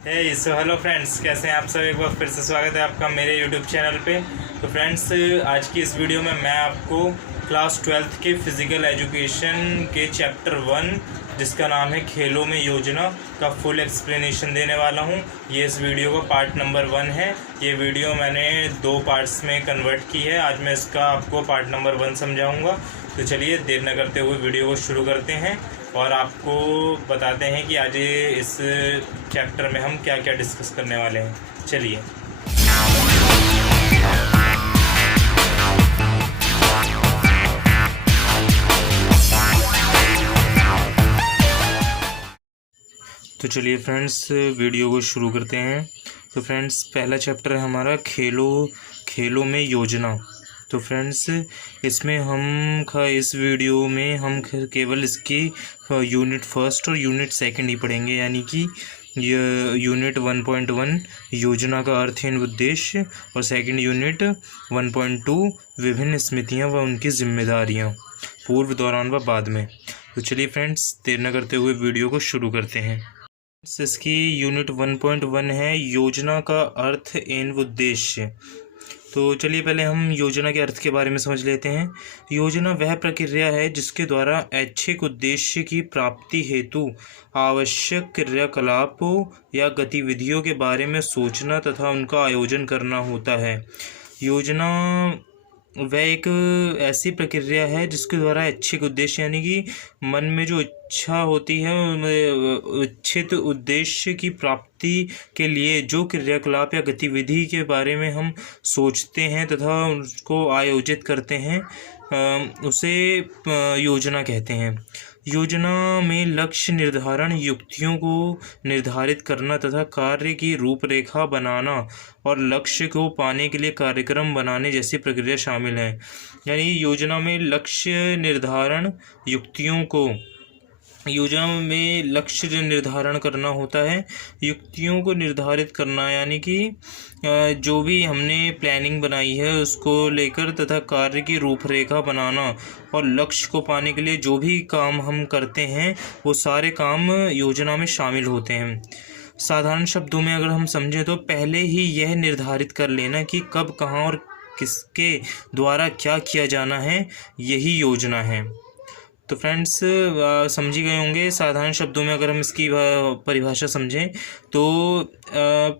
So hello friends, कैसे हैं आप सब। एक बार फिर से स्वागत है आपका मेरे यूट्यूब चैनल पे। तो फ्रेंड्स, आज की इस वीडियो में मैं आपको क्लास 12th के फिज़िकल एजुकेशन के चैप्टर 1 जिसका नाम है खेलों में योजना का फुल एक्सप्लेनेशन देने वाला हूं। ये इस वीडियो का पार्ट नंबर 1 है। ये वीडियो मैंने 2 पार्ट्स में कन्वर्ट की है। आज मैं इसका आपको पार्ट नंबर 1 समझाऊँगा। तो चलिए देर न करते हुए वीडियो को शुरू करते हैं और आपको बताते हैं कि आज इस चैप्टर में हम क्या क्या डिस्कस करने वाले हैं। चलिए। तो चलिए फ्रेंड्स, वीडियो को शुरू करते हैं। तो फ्रेंड्स, पहला चैप्टर है हमारा खेलों में योजना। तो फ्रेंड्स, इसमें इस वीडियो में हम केवल इसकी यूनिट फर्स्ट और यूनिट सेकंड ही पढ़ेंगे, यानी कि ये यूनिट 1.1 योजना का अर्थ एवं उद्देश्य और सेकंड यूनिट 1.2 विभिन्न स्मृतियाँ व उनकी जिम्मेदारियाँ, पूर्व, दौरान व बाद में। तो चलिए फ्रेंड्स, देर न करते हुए वीडियो को शुरू करते हैं। इसकी यूनिट 1.1 है योजना का अर्थ एवं उद्देश्य। तो चलिए पहले हम योजना के अर्थ के बारे में समझ लेते हैं। योजना वह प्रक्रिया है जिसके द्वारा ऐच्छिक उद्देश्य की प्राप्ति हेतु आवश्यक क्रियाकलापों या गतिविधियों के बारे में सोचना तथा उनका आयोजन करना होता है। योजना वह एक ऐसी प्रक्रिया है जिसके द्वारा ऐच्छिक उद्देश्य, यानी कि मन में जो इच्छा होती है, इच्छित उद्देश्य की प्राप्ति के लिए जो क्रियाकलाप या गतिविधि के बारे में हम सोचते हैं तथा उसको आयोजित करते हैं, उसे योजना कहते हैं। योजना में लक्ष्य निर्धारण, युक्तियों को निर्धारित करना तथा कार्य की रूपरेखा बनाना और लक्ष्य को पाने के लिए कार्यक्रम बनाने जैसी प्रक्रिया शामिल है। यानी योजना में लक्ष्य निर्धारण, योजना में लक्ष्य निर्धारण करना होता है, युक्तियों को निर्धारित करना, यानी कि जो भी हमने प्लानिंग बनाई है उसको लेकर, तथा कार्य की रूपरेखा बनाना और लक्ष्य को पाने के लिए जो भी काम हम करते हैं वो सारे काम योजना में शामिल होते हैं। साधारण शब्दों में अगर हम समझें तो पहले ही यह निर्धारित कर लेना कि कब, कहाँ और किसके द्वारा क्या किया जाना है, यही योजना है। तो फ्रेंड्स, समझी गए होंगे। साधारण शब्दों में अगर हम इसकी परिभाषा समझें तो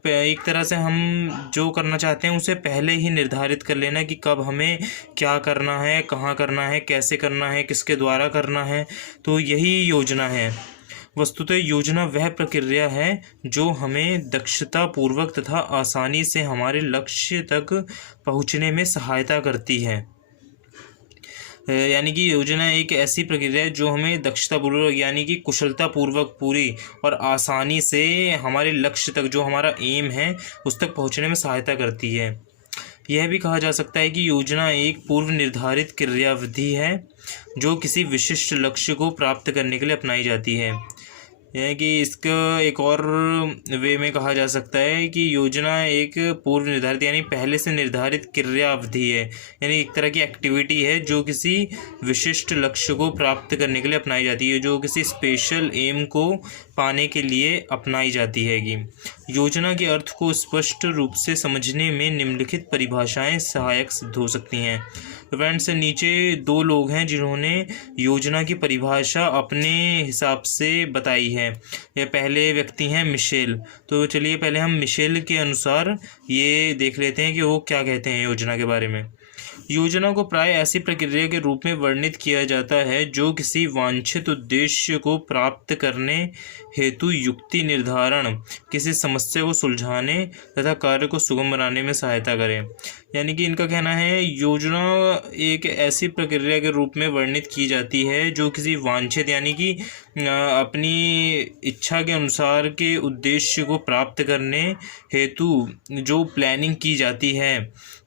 एक तरह से हम जो करना चाहते हैं उसे पहले ही निर्धारित कर लेना कि कब हमें क्या करना है, कहाँ करना है, कैसे करना है, किसके द्वारा करना है, तो यही योजना है। वस्तुतः योजना वह प्रक्रिया है जो हमें दक्षता पूर्वक तथा आसानी से हमारे लक्ष्य तक पहुँचने में सहायता करती है। यानी कि योजना एक ऐसी प्रक्रिया है जो हमें दक्षतापूर्वक, यानी कि कुशलतापूर्वक पूरी और आसानी से हमारे लक्ष्य तक, जो हमारा एम है, उस तक पहुंचने में सहायता करती है। यह भी कहा जा सकता है कि योजना एक पूर्व निर्धारित क्रियाविधि है जो किसी विशिष्ट लक्ष्य को प्राप्त करने के लिए अपनाई जाती है। यानी कि इसका एक और वे में कहा जा सकता है कि योजना एक पूर्व निर्धारित, यानी पहले से निर्धारित क्रियाविधि है, यानी एक तरह की एक्टिविटी है जो किसी विशिष्ट लक्ष्य को प्राप्त करने के लिए अपनाई जाती है, जो किसी स्पेशल एम को पाने के लिए अपनाई जाती हैगी। योजना के अर्थ को स्पष्ट रूप से समझने में निम्नलिखित परिभाषाएं सहायक सिद्ध हो सकती हैं। फ्रेंड्स, नीचे 2 लोग हैं जिन्होंने योजना की परिभाषा अपने हिसाब से बताई है। यह पहले व्यक्ति हैं मिशेल। तो चलिए पहले हम मिशेल के अनुसार ये देख लेते हैं कि वो क्या कहते हैं योजना के बारे में। योजना को प्राय ऐसी प्रक्रिया के रूप में वर्णित किया जाता है जो किसी वांछित उद्देश्य को प्राप्त करने हेतु युक्ति निर्धारण, किसी समस्या को सुलझाने तथा कार्य को सुगम बनाने में सहायता करे। यानी कि इनका कहना है योजना एक ऐसी प्रक्रिया के रूप में वर्णित की जाती है जो किसी वांछित, यानी कि अपनी इच्छा के अनुसार के उद्देश्य को प्राप्त करने हेतु जो प्लानिंग की जाती है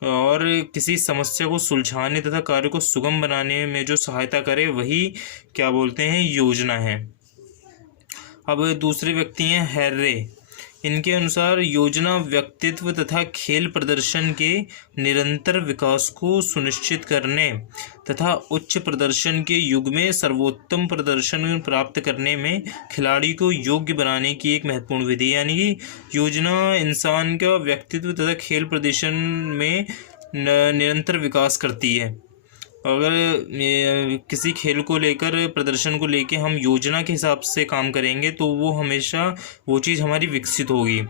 और किसी समस्या को सुलझाने तथा कार्य को सुगम बनाने में जो सहायता करे, वही क्या बोलते हैं, योजना है। अब दूसरे व्यक्ति हैं हैर्रे। इनके अनुसार योजना व्यक्तित्व तथा खेल प्रदर्शन के निरंतर विकास को सुनिश्चित करने तथा उच्च प्रदर्शन के युग में सर्वोत्तम प्रदर्शन प्राप्त करने में खिलाड़ी को योग्य बनाने की एक महत्वपूर्ण विधि है। यानी कि योजना इंसान का व्यक्तित्व तथा खेल प्रदर्शन में निरंतर विकास करती है। अगर किसी खेल को लेकर प्रदर्शन को लेकर हम योजना के हिसाब से काम करेंगे तो वो हमेशा वो चीज़ हमारी विकसित होगी।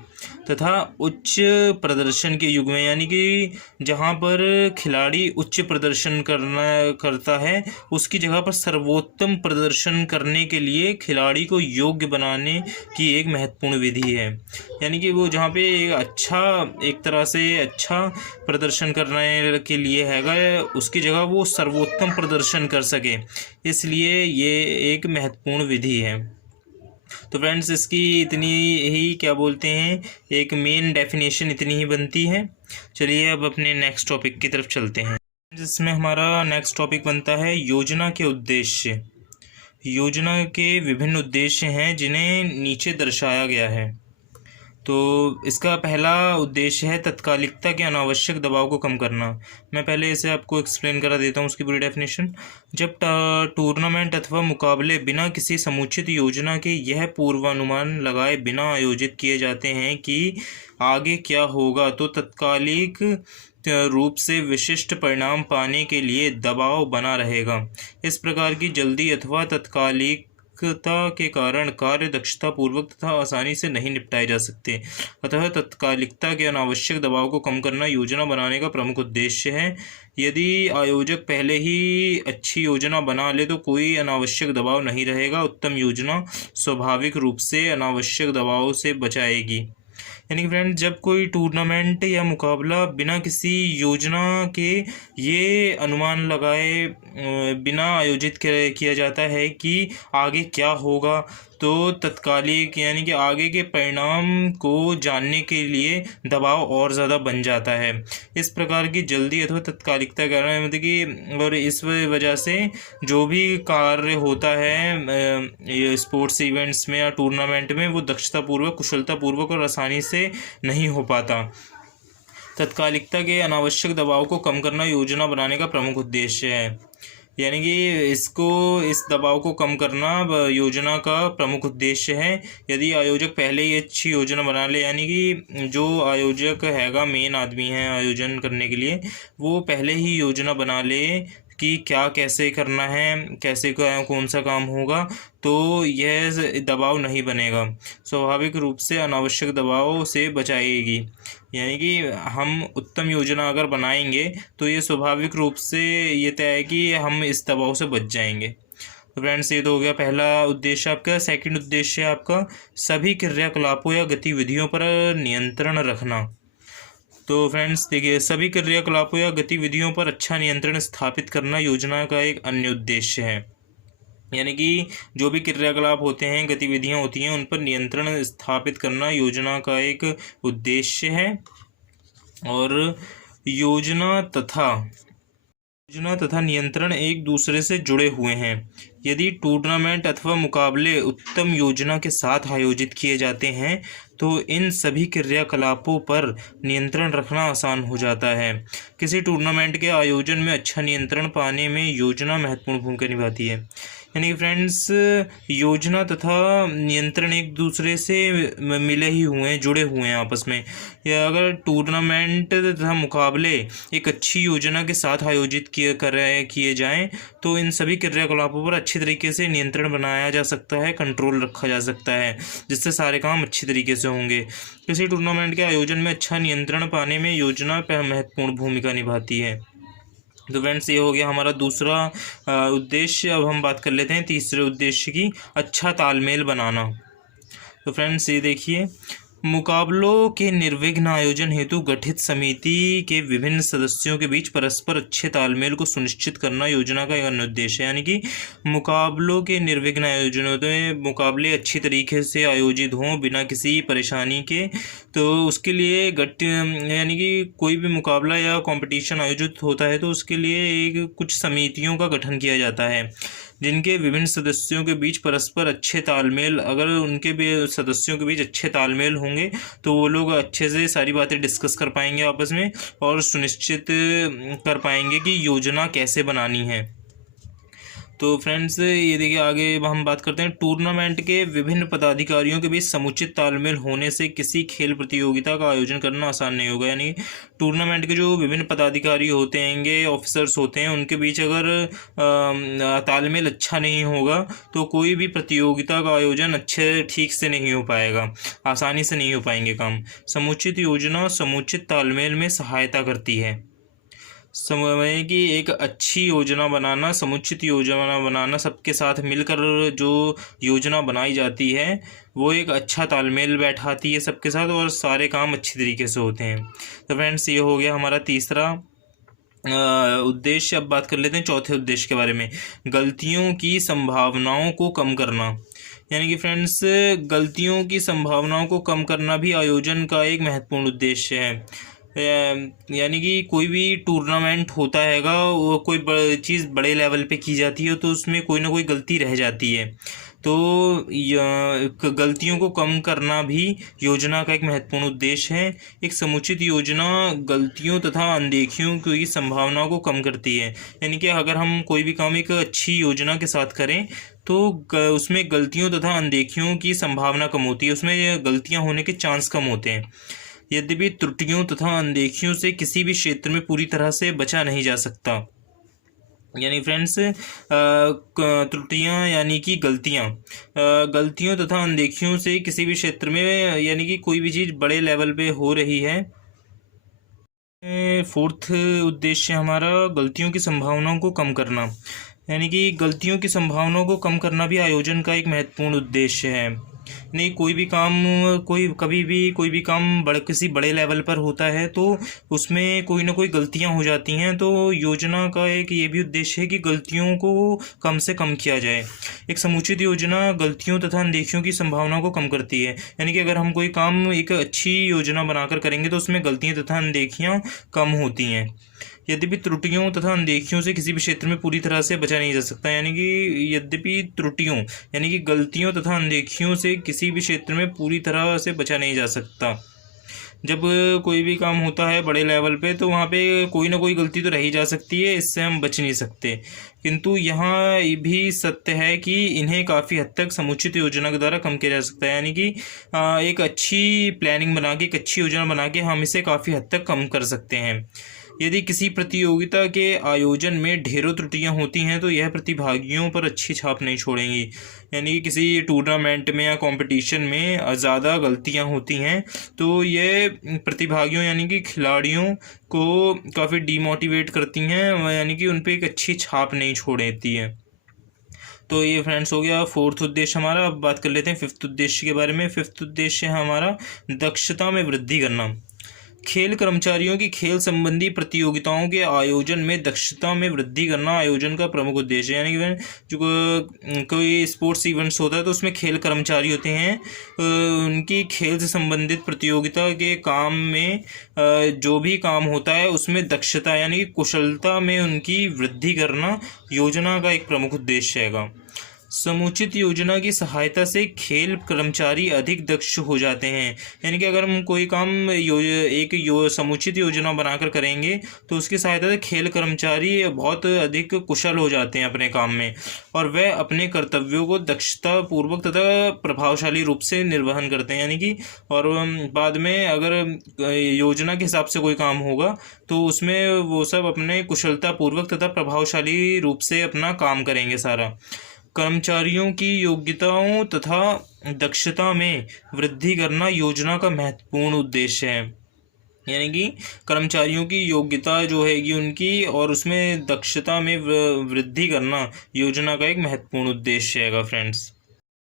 तथा उच्च प्रदर्शन के युग में, यानी कि जहाँ पर खिलाड़ी उच्च प्रदर्शन करता है उसकी जगह पर सर्वोत्तम प्रदर्शन करने के लिए खिलाड़ी को योग्य बनाने की एक महत्वपूर्ण विधि है। यानी कि वो जहाँ पे एक तरह से अच्छा प्रदर्शन करने के लिए हैगा, उसकी जगह वो सर्वोत्तम प्रदर्शन कर सके, इसलिए ये एक महत्वपूर्ण विधि है। तो फ्रेंड्स, इसकी इतनी ही क्या बोलते हैं, एक मेन डेफिनेशन इतनी ही बनती है। चलिए अब अपने नेक्स्ट टॉपिक की तरफ चलते हैं, जिसमें हमारा नेक्स्ट टॉपिक बनता है योजना के उद्देश्य। योजना के विभिन्न उद्देश्य हैं जिन्हें नीचे दर्शाया गया है। तो इसका पहला उद्देश्य है तत्कालिकता के अनावश्यक दबाव को कम करना। मैं पहले इसे आपको एक्सप्लेन करा देता हूँ उसकी पूरी डेफिनेशन। जब टूर्नामेंट अथवा मुकाबले बिना किसी समुचित योजना के यह पूर्वानुमान लगाए बिना आयोजित किए जाते हैं कि आगे क्या होगा, तो तत्कालिक रूप से विशिष्ट परिणाम पाने के लिए दबाव बना रहेगा। इस प्रकार की जल्दी अथवा तत्कालिक के कारण कार्य दक्षता पूर्वक तथा आसानी से नहीं निपटाए जा सकते। अतः तत्कालिकता के अनावश्यक दबाव को कम करना योजना बनाने का प्रमुख उद्देश्य है। यदि आयोजक पहले ही अच्छी योजना बना ले तो कोई अनावश्यक दबाव नहीं रहेगा। उत्तम योजना स्वाभाविक रूप से अनावश्यक दबाव से बचाएगी। यानी कि फ्रेंड्स, जब कोई टूर्नामेंट या मुकाबला बिना किसी योजना के ये अनुमान लगाए बिना आयोजित किया जाता है कि आगे क्या होगा, तो तत्कालिक यानी कि आगे के परिणाम को जानने के लिए दबाव और ज़्यादा बन जाता है। इस प्रकार की जल्दी अथवा तत्कालिकता के कारण मतलब कि और इस वजह से जो भी कार्य होता है ये स्पोर्ट्स इवेंट्स में या टूर्नामेंट में, वो दक्षतापूर्वक, कुशलतापूर्वक और आसानी से नहीं हो पाता। तत्कालिकता के अनावश्यक दबाव को कम करना योजना बनाने का प्रमुख उद्देश्य है। यानी कि इस दबाव को कम करना योजना का प्रमुख उद्देश्य है। यदि आयोजक पहले ही अच्छी योजना बना ले, यानी कि जो आयोजक हैगा, मेन आदमी है आयोजन करने के लिए, वो पहले ही योजना बना ले कि क्या कैसे करना है, कैसे कौन सा काम होगा, तो यह दबाव नहीं बनेगा। स्वाभाविक रूप से अनावश्यक दबाव से बचाएगी। यानी कि हम उत्तम योजना अगर बनाएंगे तो ये स्वाभाविक रूप से ये तय है कि हम इस दबाव से बच जाएंगे। तो फ्रेंड्स, ये तो हो गया पहला उद्देश्य आपका। सेकंड उद्देश्य है आपका सभी क्रियाकलापों या गतिविधियों पर नियंत्रण रखना। तो फ्रेंड्स देखिए, सभी क्रियाकलापों या गतिविधियों पर अच्छा नियंत्रण स्थापित करना योजना का एक अन्य उद्देश्य है। यानी कि जो भी क्रियाकलाप होते हैं, गतिविधियां होती हैं, उन पर नियंत्रण स्थापित करना योजना का एक उद्देश्य है। और योजना तथा नियंत्रण एक दूसरे से जुड़े हुए हैं। यदि टूर्नामेंट अथवा मुकाबले उत्तम योजना के साथ आयोजित किए जाते हैं तो इन सभी क्रियाकलापों पर नियंत्रण रखना आसान हो जाता है। किसी टूर्नामेंट के आयोजन में अच्छा नियंत्रण पाने में योजना महत्वपूर्ण भूमिका निभाती है। यानी कि फ्रेंड्स, योजना तथा नियंत्रण एक दूसरे से मिले ही हुए हैं, जुड़े हुए हैं आपस में। या अगर टूर्नामेंट तथा मुकाबले एक अच्छी योजना के साथ आयोजित किए जाएं तो इन सभी क्रियाकलापों पर अच्छी तरीके से नियंत्रण बनाया जा सकता है, कंट्रोल रखा जा सकता है, जिससे सारे काम अच्छी तरीके से होंगे। किसी टूर्नामेंट के आयोजन में अच्छा नियंत्रण पाने में योजना महत्वपूर्ण भूमिका निभाती है। तो फ्रेंड्स, ये हो गया हमारा दूसरा उद्देश्य। अब हम बात कर लेते हैं तीसरे उद्देश्य की, अच्छा तालमेल बनाना। तो फ्रेंड्स, ये देखिए, मुकाबलों के निर्विघ्न आयोजन हेतु गठित समिति के विभिन्न सदस्यों के बीच परस्पर अच्छे तालमेल को सुनिश्चित करना योजना का एक अन्य उद्देश्य है। यानी कि मुकाबलों के निर्विघ्न आयोजन होते हैं, मुकाबले अच्छी तरीके से आयोजित हों बिना किसी परेशानी के, तो उसके लिए यानी कि कोई भी मुकाबला या कंपटीशन आयोजित होता है तो उसके लिए कुछ समितियों का गठन किया जाता है। जिनके विभिन्न सदस्यों के बीच परस्पर अच्छे तालमेल, अगर उनके भी सदस्यों के बीच अच्छे तालमेल होंगे तो वो लोग अच्छे से सारी बातें डिस्कस कर पाएंगे आपस में और सुनिश्चित कर पाएंगे कि योजना कैसे बनानी है। तो फ्रेंड्स ये देखिए, आगे हम बात करते हैं टूर्नामेंट के विभिन्न पदाधिकारियों के बीच समुचित तालमेल होने से किसी खेल प्रतियोगिता का आयोजन करना आसान नहीं होगा। यानी टूर्नामेंट के जो विभिन्न पदाधिकारी होते हैंगे, ऑफिसर्स होते हैं, उनके बीच अगर तालमेल अच्छा नहीं होगा तो कोई भी प्रतियोगिता का आयोजन अच्छे ठीक से नहीं हो पाएगा, आसानी से नहीं हो पाएंगे काम। समुचित योजना समुचित तालमेल में सहायता करती है। समय की एक अच्छी योजना बनाना, समुचित योजना बनाना, सबके साथ मिलकर जो योजना बनाई जाती है वो एक अच्छा तालमेल बैठाती है सबके साथ और सारे काम अच्छी तरीके से होते हैं। तो फ्रेंड्स ये हो गया हमारा तीसरा उद्देश्य। अब बात कर लेते हैं चौथे उद्देश्य के बारे में, गलतियों की संभावनाओं को कम करना। यानी कि फ्रेंड्स गलतियों की संभावनाओं को कम करना भी आयोजन का एक महत्वपूर्ण उद्देश्य है। यानी कि कोई भी टूर्नामेंट होता हैगा, वो कोई चीज़ बड़े लेवल पे की जाती है तो उसमें कोई ना कोई गलती रह जाती है, तो गलतियों को कम करना भी योजना का एक महत्वपूर्ण उद्देश्य है। एक समुचित योजना गलतियों तथा अनदेखियों की संभावनाओं को कम करती है। यानी कि अगर हम कोई भी काम एक अच्छी योजना के साथ करें तो उसमें गलतियों तथा अनदेखियों की संभावना कम होती है, उसमें गलतियां होने के चांस कम होते हैं। यद्यपि त्रुटियों तथा अनदेखियों से किसी भी क्षेत्र में पूरी तरह से बचा नहीं जा सकता। यानी फ्रेंड्स त्रुटियां यानी कि गलतियों तथा अनदेखियों से किसी भी क्षेत्र में, यानी कि कोई भी चीज़ बड़े लेवल पे हो रही है। फोर्थ उद्देश्य हमारा गलतियों की संभावनाओं को कम करना। यानी कि गलतियों की संभावनाओं को कम करना भी आयोजन का एक महत्वपूर्ण उद्देश्य है। नहीं, कोई भी काम कभी भी कोई भी काम किसी बड़े लेवल पर होता है तो उसमें कोई ना कोई गलतियां हो जाती हैं, तो योजना का एक ये भी उद्देश्य है कि गलतियों को कम से कम किया जाए। एक समुचित योजना गलतियों तथा अनदेखियों की संभावनाओं को कम करती है। यानी कि अगर हम कोई काम एक अच्छी योजना बनाकर करेंगे तो उसमें गलतियाँ तथा अनदेखियाँ कम होती हैं। यद्यपि त्रुटियों तथा अनदेखियों से किसी भी क्षेत्र में पूरी तरह से बचा नहीं जा सकता। यानी कि यद्यपि त्रुटियों यानी कि गलतियों तथा अनदेखियों से किसी भी क्षेत्र में पूरी तरह से बचा नहीं जा सकता। जब कोई भी काम होता है बड़े लेवल पे तो वहाँ पे कोई ना कोई गलती तो रह ही जा सकती है, इससे हम बच नहीं सकते। किंतु यहाँ भी सत्य है कि इन्हें काफ़ी हद तक समुचित योजना के द्वारा कम किया जा सकता है। यानी कि एक अच्छी प्लानिंग बना के, एक अच्छी योजना बना के हम इसे काफ़ी हद तक कम कर सकते हैं। यदि किसी प्रतियोगिता के आयोजन में ढेरों त्रुटियां होती हैं तो यह प्रतिभागियों पर अच्छी छाप नहीं छोड़ेंगी। यानी कि किसी टूर्नामेंट में या कंपटीशन में ज़्यादा गलतियां होती हैं तो ये प्रतिभागियों यानी कि खिलाड़ियों को काफ़ी डीमोटिवेट करती हैं, यानी कि उन पर एक अच्छी छाप नहीं छोड़ती है। तो ये फ्रेंड्स हो गया फोर्थ उद्देश्य हमारा। अब बात कर लेते हैं फिफ्थ उद्देश्य के बारे में। फिफ्थ उद्देश्य है हमारा दक्षता में वृद्धि करना। खेल कर्मचारियों की खेल संबंधी प्रतियोगिताओं के आयोजन में दक्षता में वृद्धि करना आयोजन का प्रमुख उद्देश्य है। यानी कि जो कोई स्पोर्ट्स इवेंट्स होता है तो उसमें खेल कर्मचारी होते हैं, उनकी खेल से संबंधित प्रतियोगिता के काम में जो भी काम होता है उसमें दक्षता यानी कि कुशलता में उनकी वृद्धि करना योजना का एक प्रमुख उद्देश्य है। समुचित योजना की सहायता से खेल कर्मचारी अधिक दक्ष हो जाते हैं। यानी कि अगर हम कोई काम समुचित योजना बनाकर करेंगे तो उसकी सहायता से खेल कर्मचारी बहुत अधिक कुशल हो जाते हैं अपने काम में और वह अपने कर्तव्यों को दक्षतापूर्वक तथा प्रभावशाली रूप से निर्वहन करते हैं। यानी कि और बाद में अगर योजना के हिसाब से कोई काम होगा तो उसमें वो सब अपने कुशलतापूर्वक तथा प्रभावशाली रूप से अपना काम करेंगे सारा। कर्मचारियों की योग्यताओं तथा दक्षता में वृद्धि करना योजना का महत्वपूर्ण उद्देश्य है। यानी कि कर्मचारियों की योग्यता जो हैगी उनकी और उसमें दक्षता में वृद्धि करना योजना का एक महत्वपूर्ण उद्देश्य है फ्रेंड्स।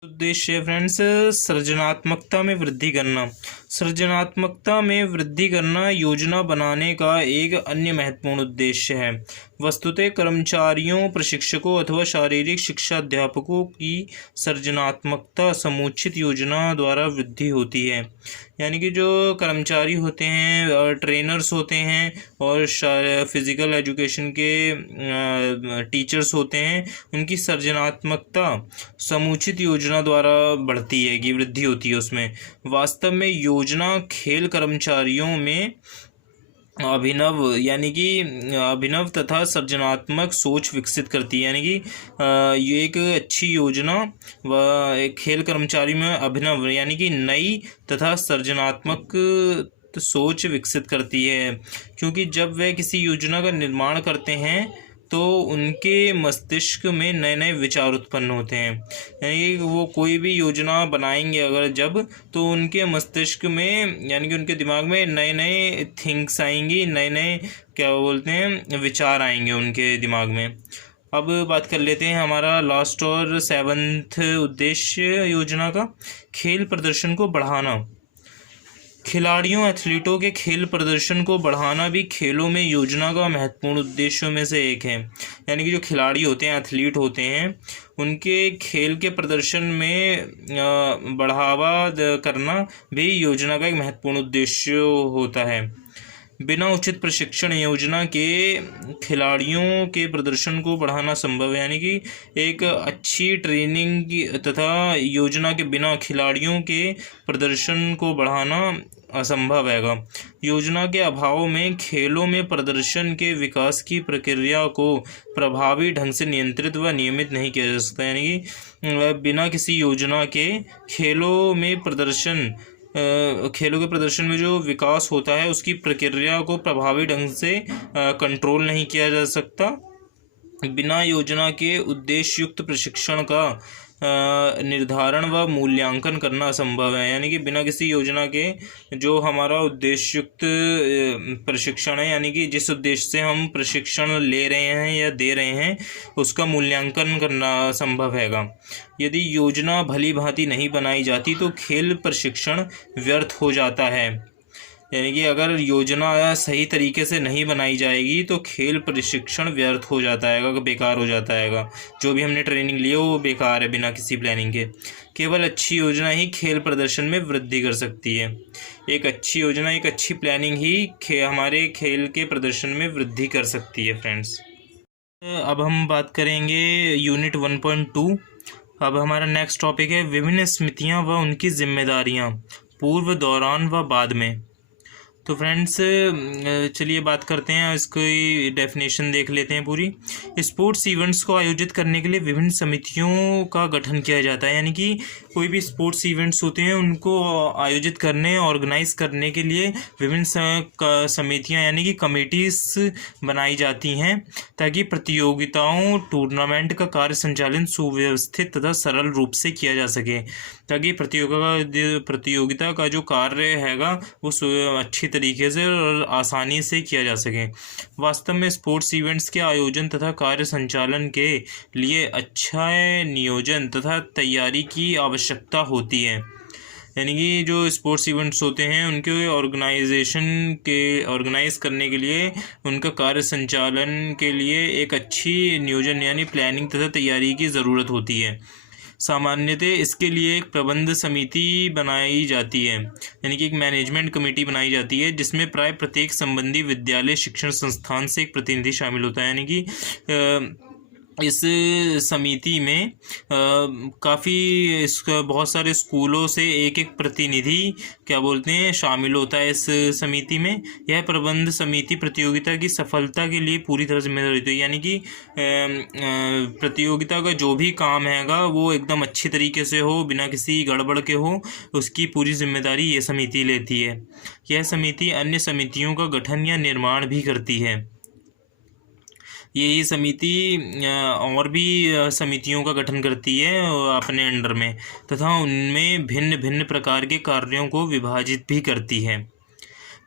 उद्देश्य फ्रेंड्स सृजनात्मकता में वृद्धि करना। सृजनात्मकता में वृद्धि करना योजना बनाने का एक अन्य महत्वपूर्ण उद्देश्य है। वस्तुतः कर्मचारियों, प्रशिक्षकों अथवा शारीरिक शिक्षा अध्यापकों की सृजनात्मकता समुचित योजना द्वारा वृद्धि होती है। यानी कि जो कर्मचारी होते हैं और ट्रेनर्स होते हैं और फिज़िकल एजुकेशन के टीचर्स होते हैं, उनकी सृजनात्मकता समुचित योजना द्वारा बढ़ती है कि वृद्धि होती है उसमें। वास्तव में योजना खेल कर्मचारियों में अभिनव तथा सृजनात्मक सोच विकसित करती है। यानी कि ये एक अच्छी योजना व एक खेल कर्मचारी में अभिनव यानी कि नई तथा सृजनात्मक सोच विकसित करती है, क्योंकि जब वे किसी योजना का निर्माण करते हैं तो उनके मस्तिष्क में नए नए विचार उत्पन्न होते हैं। यानी कि वो कोई भी योजना बनाएंगे अगर तो उनके मस्तिष्क में यानी कि उनके दिमाग में नए नए थिंक्स आएंगी, नए नए क्या बोलते हैं विचार आएंगे उनके दिमाग में। अब बात कर लेते हैं हमारा लास्ट और 7th उद्देश्य योजना का, खेल प्रदर्शन को बढ़ाना। खिलाड़ियों एथलीटों के खेल प्रदर्शन को बढ़ाना भी खेलों में योजना का महत्वपूर्ण उद्देश्यों में से एक है। यानी कि जो खिलाड़ी होते हैं, एथलीट होते हैं, उनके खेल के प्रदर्शन में बढ़ावा करना भी योजना का एक महत्वपूर्ण उद्देश्य होता है। बिना उचित प्रशिक्षण योजना के खिलाड़ियों के प्रदर्शन को बढ़ाना संभव है। यानी कि एक अच्छी ट्रेनिंग तथा योजना के बिना खिलाड़ियों के प्रदर्शन को बढ़ाना असंभव हैगा। योजना के अभाव में खेलों में प्रदर्शन के विकास की प्रक्रिया को प्रभावी ढंग से नियंत्रित व नियमित नहीं किया जा सकता। यानी कि बिना किसी योजना के खेलों के प्रदर्शन में जो विकास होता है उसकी प्रक्रिया को प्रभावी ढंग से कंट्रोल नहीं किया जा सकता। बिना योजना के उद्देश्य युक्त प्रशिक्षण का निर्धारण व मूल्यांकन करना असंभव है। यानी कि बिना किसी योजना के जो हमारा उद्देश्य युक्त प्रशिक्षण है, यानी कि जिस उद्देश्य से हम प्रशिक्षण ले रहे हैं या दे रहे हैं, उसका मूल्यांकन करना असंभव हैगा। यदि योजना भली भांति नहीं बनाई जाती तो खेल प्रशिक्षण व्यर्थ हो जाता है। यानी कि अगर योजना सही तरीके से नहीं बनाई जाएगी तो खेल प्रशिक्षण व्यर्थ हो जाता है, बेकार हो जाता है। जो भी हमने ट्रेनिंग ली है वो बेकार है बिना किसी प्लानिंग के। केवल अच्छी योजना ही खेल प्रदर्शन में वृद्धि कर सकती है। एक अच्छी योजना, एक अच्छी प्लानिंग ही हमारे खेल के प्रदर्शन में वृद्धि कर सकती है फ्रेंड्स। अब हम बात करेंगे यूनिट 1.2। अब हमारा नेक्स्ट टॉपिक है विभिन्न समितियाँ व उनकी जिम्मेदारियाँ पूर्व, दौरान व बाद में। तो फ्रेंड्स चलिए बात करते हैं, इसकी डेफिनेशन देख लेते हैं पूरी। स्पोर्ट्स इवेंट्स को आयोजित करने के लिए विभिन्न समितियों का गठन किया जाता है। यानी कि कोई भी स्पोर्ट्स इवेंट्स होते हैं उनको आयोजित करने, ऑर्गेनाइज करने के लिए विभिन्न समितियां यानी कि कमेटीज बनाई जाती हैं, ताकि प्रतियोगिताओं, टूर्नामेंट का कार्य संचालन सुव्यवस्थित तथा सरल रूप से किया जा सके, ताकि प्रतियोगिता का जो कार्य हैगा वो अच्छी तरीके से और आसानी से किया जा सके। वास्तव में स्पोर्ट्स इवेंट्स के आयोजन तथा कार्य संचालन के लिए अच्छा नियोजन तथा तैयारी की आवश्यकता होती है। यानी कि जो स्पोर्ट्स इवेंट्स होते हैं उनके ऑर्गेनाइज करने के लिए, उनका कार्य संचालन के लिए एक अच्छी नियोजन यानी प्लानिंग तथा तैयारी की ज़रूरत होती है। सामान्यतः इसके लिए एक प्रबंध समिति बनाई जाती है, यानी कि एक मैनेजमेंट कमेटी बनाई जाती है, जिसमें प्राय प्रत्येक संबंधी विद्यालय शिक्षण संस्थान से एक प्रतिनिधि शामिल होता है। यानी कि इस समिति में काफ़ी बहुत सारे स्कूलों से एक एक प्रतिनिधि शामिल होता है इस समिति में। यह प्रबंध समिति प्रतियोगिता की सफलता के लिए पूरी तरह जिम्मेदार होती है। यानी कि प्रतियोगिता का जो भी काम हैगा वो एकदम अच्छी तरीके से हो, बिना किसी गड़बड़ के हो, उसकी पूरी जिम्मेदारी ये समिति लेती है। यह समिति अन्य समितियों का गठन या निर्माण भी करती है। यही समिति और भी समितियों का गठन करती है अपने अंडर में, तथा उनमें भिन्न भिन्न प्रकार के कार्यों को विभाजित भी करती है।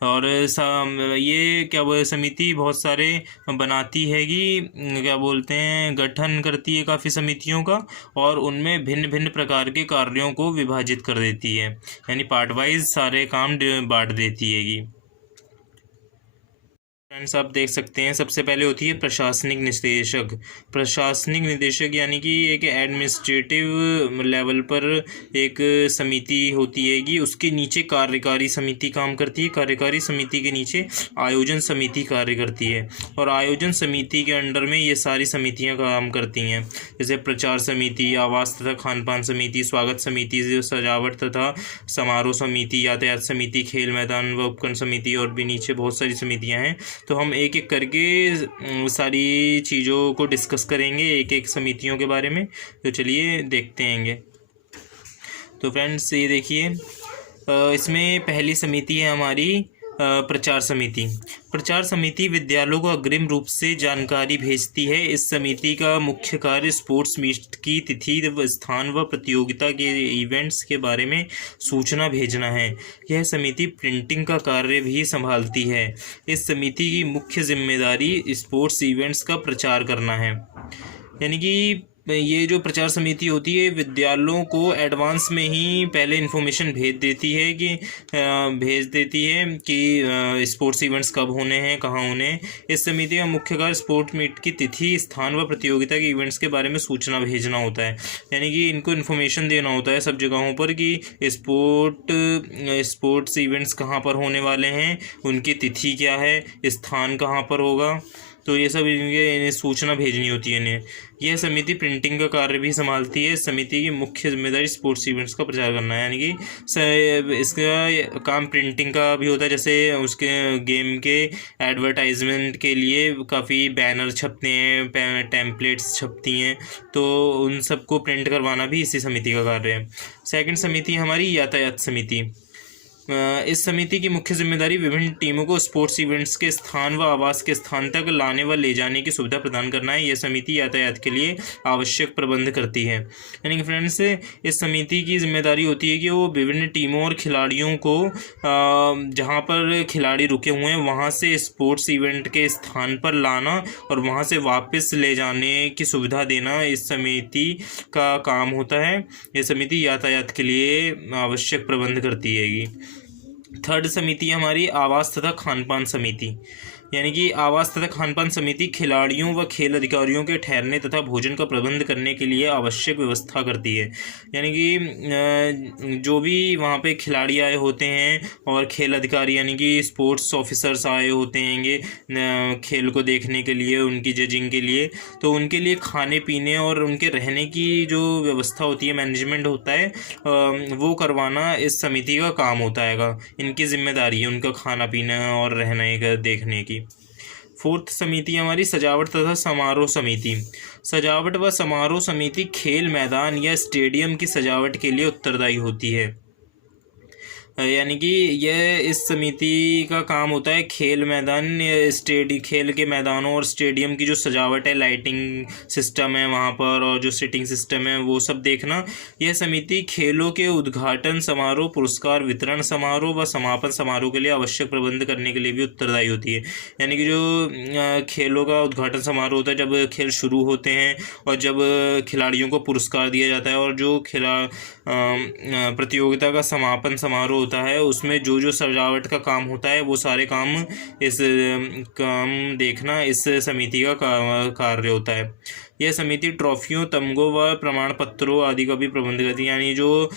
और ये समिति बहुत सारे बनाती है कि गठन करती है काफ़ी समितियों का, और उनमें भिन्न भिन्न प्रकार के कार्यों को विभाजित कर देती है, यानी पार्ट वाइज सारे काम बांट देती है। फ्रेंड्स आप देख सकते हैं सबसे पहले होती है प्रशासनिक निदेशक। प्रशासनिक निदेशक यानी कि एक एडमिनिस्ट्रेटिव लेवल पर एक समिति होती है कि उसके नीचे कार्यकारी समिति काम करती है, कार्यकारी समिति के नीचे आयोजन समिति कार्य करती है और आयोजन समिति के अंडर में ये सारी समितियां काम करती हैं, जैसे प्रचार समिति, आवास तथा खान पान समिति, स्वागत समिति, सजावट तथा समारोह समिति, यातायात समिति, खेल मैदान व उपकरण समिति और भी नीचे बहुत सारी समितियां हैं। तो हम एक एक करके सारी चीज़ों को डिस्कस करेंगे, एक एक समितियों के बारे में। तो चलिए देखते हैं। तो फ्रेंड्स ये देखिए, इसमें पहली समिति है हमारी प्रचार समिति। प्रचार समिति विद्यालयों को अग्रिम रूप से जानकारी भेजती है। इस समिति का मुख्य कार्य स्पोर्ट्स मीट की तिथि, स्थान व प्रतियोगिता के इवेंट्स के बारे में सूचना भेजना है। यह समिति प्रिंटिंग का कार्य भी संभालती है। इस समिति की मुख्य जिम्मेदारी स्पोर्ट्स इवेंट्स का प्रचार करना है। यानी कि ये जो प्रचार समिति होती है विद्यालयों को एडवांस में ही पहले इन्फॉर्मेशन भेज देती है कि स्पोर्ट्स इवेंट्स कब होने हैं, कहाँ होने हैं। इस समिति का मुख्य कार्य स्पोर्ट्स मीट की तिथि, स्थान व प्रतियोगिता के इवेंट्स के बारे में सूचना भेजना होता है। यानी कि इनको इन्फॉर्मेशन देना होता है सब जगहों पर कि स्पोर्ट्स इवेंट्स कहाँ पर होने वाले हैं, उनकी तिथि क्या है, स्थान कहाँ पर होगा, तो ये सब इन्हें सूचना भेजनी होती है इन्हें। यह समिति प्रिंटिंग का कार्य भी संभालती है। समिति की मुख्य जिम्मेदारी स्पोर्ट्स इवेंट्स का प्रचार करना है, यानी कि इसका काम प्रिंटिंग का भी होता है। जैसे उसके गेम के एडवर्टाइजमेंट के लिए काफ़ी बैनर छपते हैं, टेम्पलेट्स छपती हैं, तो उन सबको प्रिंट करवाना भी इसी समिति का कार्य है। सेकंड समिति हमारी यातायात समिति। इस समिति की मुख्य जिम्मेदारी विभिन्न टीमों को स्पोर्ट्स इवेंट्स के स्थान व आवास के स्थान तक लाने व ले जाने की सुविधा प्रदान करना है। यह समिति यातायात के लिए आवश्यक प्रबंध करती है। यानी कि फ्रेंड्स, इस समिति की जिम्मेदारी होती है कि वो विभिन्न टीमों और खिलाड़ियों को जहाँ पर खिलाड़ी रुके हुए हैं वहाँ से स्पोर्ट्स इवेंट के स्थान पर लाना और वहाँ से वापस ले जाने की सुविधा देना इस समिति का काम होता है। यह समिति यातायात के लिए आवश्यक प्रबंध करती है। थर्ड समिति हमारी आवास तथा खानपान समिति। यानी कि आवास तथा खानपान समिति खिलाड़ियों व खेल अधिकारियों के ठहरने तथा भोजन का प्रबंध करने के लिए आवश्यक व्यवस्था करती है। यानी कि जो भी वहाँ पे खिलाड़ी आए होते हैं और खेल अधिकारी यानी कि स्पोर्ट्स ऑफिसर्स आए होते हैं खेल को देखने के लिए, उनकी जजिंग के लिए, तो उनके लिए खाने पीने और उनके रहने की जो व्यवस्था होती है, मैनेजमेंट होता है, वो करवाना इस समिति का काम होता है। इनकी जिम्मेदारी है उनका खाना पीना और रहने का देखने की। फोर्थ समिति हमारी सजावट तथा समारोह समिति। सजावट व समारोह समिति खेल मैदान या स्टेडियम की सजावट के लिए उत्तरदायी होती है। यानी कि यह इस समिति का काम होता है खेल मैदान, खेल के मैदानों और स्टेडियम की जो सजावट है, लाइटिंग सिस्टम है वहाँ पर और जो सीटिंग सिस्टम है वो सब देखना। यह समिति खेलों के उद्घाटन समारोह, पुरस्कार वितरण समारोह व समापन समारोह के लिए आवश्यक प्रबंध करने के लिए भी उत्तरदायी होती है। यानी कि जो खेलों का उद्घाटन समारोह होता है जब खेल शुरू होते हैं और जब खिलाड़ियों को पुरस्कार दिया जाता है, और जो प्रतियोगिता का समापन समारोह होता है उसमें जो जो सजावट का काम होता है वो सारे काम देखना इस समिति का कार्य होता है। यह समिति ट्रॉफियों, तमगों व प्रमाण पत्रों आदि का भी प्रबंध करती है। यानी जो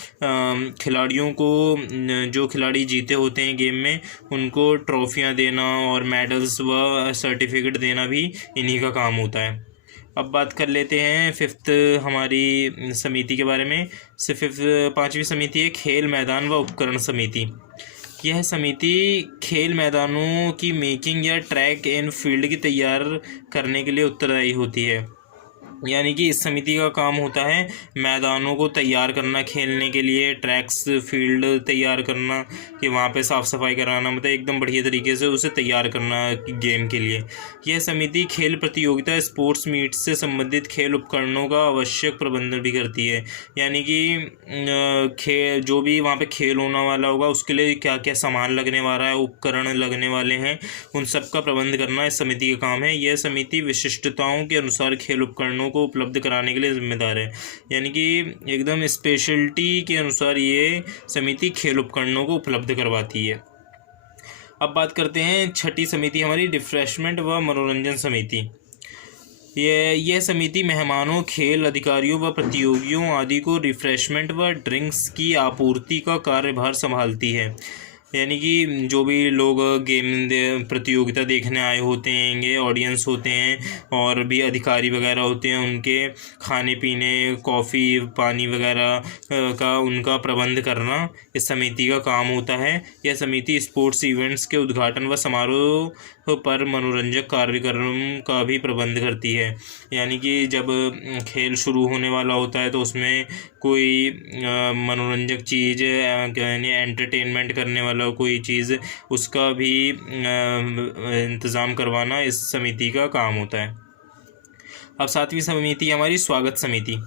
खिलाड़ियों को, जो खिलाड़ी जीते होते हैं गेम में, उनको ट्रॉफियाँ देना और मेडल्स व सर्टिफिकेट देना भी इन्हीं का काम होता है। अब बात कर लेते हैं फिफ्थ हमारी समिति के बारे में। पांचवी समिति है खेल मैदान व उपकरण समिति। यह समिति खेल मैदानों की मेकिंग या ट्रैक एंड फील्ड की तैयार करने के लिए उत्तरदायी होती है। यानी कि इस समिति का काम होता है मैदानों को तैयार करना खेलने के लिए, ट्रैक्स, फील्ड तैयार करना, कि वहाँ पे साफ़ सफाई कराना, मतलब एकदम बढ़िया तरीके से उसे तैयार करना गेम के लिए। यह समिति खेल प्रतियोगिता, स्पोर्ट्स मीट से संबंधित खेल उपकरणों का आवश्यक प्रबंधन भी करती है। यानी कि जो भी वहाँ पे खेल होने वाला होगा उसके लिए क्या क्या सामान लगने वाला है, उपकरण लगने वाले हैं, उन सब का प्रबंध करना इस समिति का काम है। यह समिति विशिष्टताओं के अनुसार खेल उपकरणों को उपलब्ध कराने के लिए जिम्मेदार है। यानी कि एकदम स्पेशलिटी के अनुसार ये समिति खेल उपकरणों को उपलब्ध करवाती है। अब बात करते हैं छठी समिति हमारी रिफ्रेशमेंट व मनोरंजन समिति। यह समिति मेहमानों, खेल अधिकारियों व प्रतियोगियों आदि को रिफ्रेशमेंट व ड्रिंक्स की आपूर्ति का कार्यभार संभालती है। यानी कि जो भी लोग गेम प्रतियोगिता देखने आए होते हैंगे, ऑडियंस होते हैं और भी अधिकारी वगैरह होते हैं, उनके खाने पीने, कॉफ़ी पानी वगैरह का उनका प्रबंध करना इस समिति का काम होता है। यह समिति स्पोर्ट्स इवेंट्स के उद्घाटन व समारोह पर मनोरंजक कार्यक्रम का भी प्रबंध करती है। यानी कि जब खेल शुरू होने वाला होता है तो उसमें कोई मनोरंजक चीज़ यानी एंटरटेनमेंट करने वाला कोई चीज़, उसका भी इंतज़ाम करवाना इस समिति का काम होता है। अब 7वीं समिति हमारी स्वागत समिति।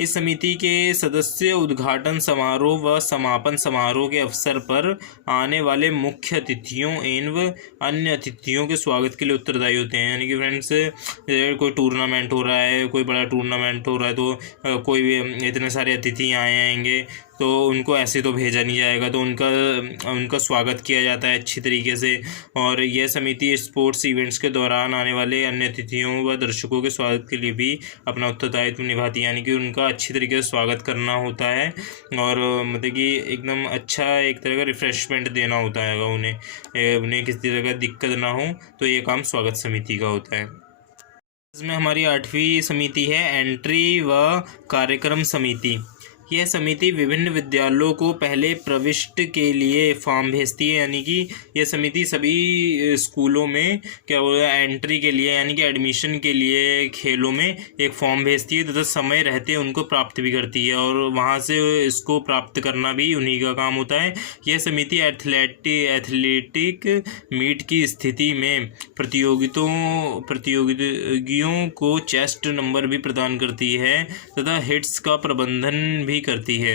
इस समिति के सदस्य उद्घाटन समारोह व समापन समारोह के अवसर पर आने वाले मुख्य अतिथियों एवं अन्य अतिथियों के स्वागत के लिए उत्तरदायी होते हैं। यानी कि फ्रेंड्स, कोई टूर्नामेंट हो रहा है, कोई बड़ा टूर्नामेंट हो रहा है, तो कोई भी इतने सारे अतिथि आए आएंगे तो उनको ऐसे तो भेजा नहीं जाएगा, तो उनका स्वागत किया जाता है अच्छी तरीके से। और यह समिति स्पोर्ट्स इवेंट्स के दौरान आने वाले अन्य अतिथियों व दर्शकों के स्वागत के लिए भी अपना उत्तरदायित्व निभाती है। यानी कि उनका अच्छी तरीके से स्वागत करना होता है और मतलब कि एकदम अच्छा एक तरह का रिफ्रेशमेंट देना होता है उन्हें किसी तरह का दिक्कत ना हो, तो ये काम स्वागत समिति का होता है। इसमें हमारी 8वीं समिति है एंट्री व कार्यक्रम समिति। यह समिति विभिन्न विद्यालयों को पहले प्रविष्ट के लिए फॉर्म भेजती है। यानी कि यह समिति सभी स्कूलों में क्या बोला एंट्री के लिए यानी कि एडमिशन के लिए खेलों में एक फॉर्म भेजती है तथा समय रहते उनको प्राप्त भी करती है और वहां से इसको प्राप्त करना भी उन्हीं का काम होता है। यह समिति एथलेटिक मीट की स्थिति में प्रतियोगियों को चेस्ट नंबर भी प्रदान करती है तथा हिट्स का प्रबंधन भी करती है।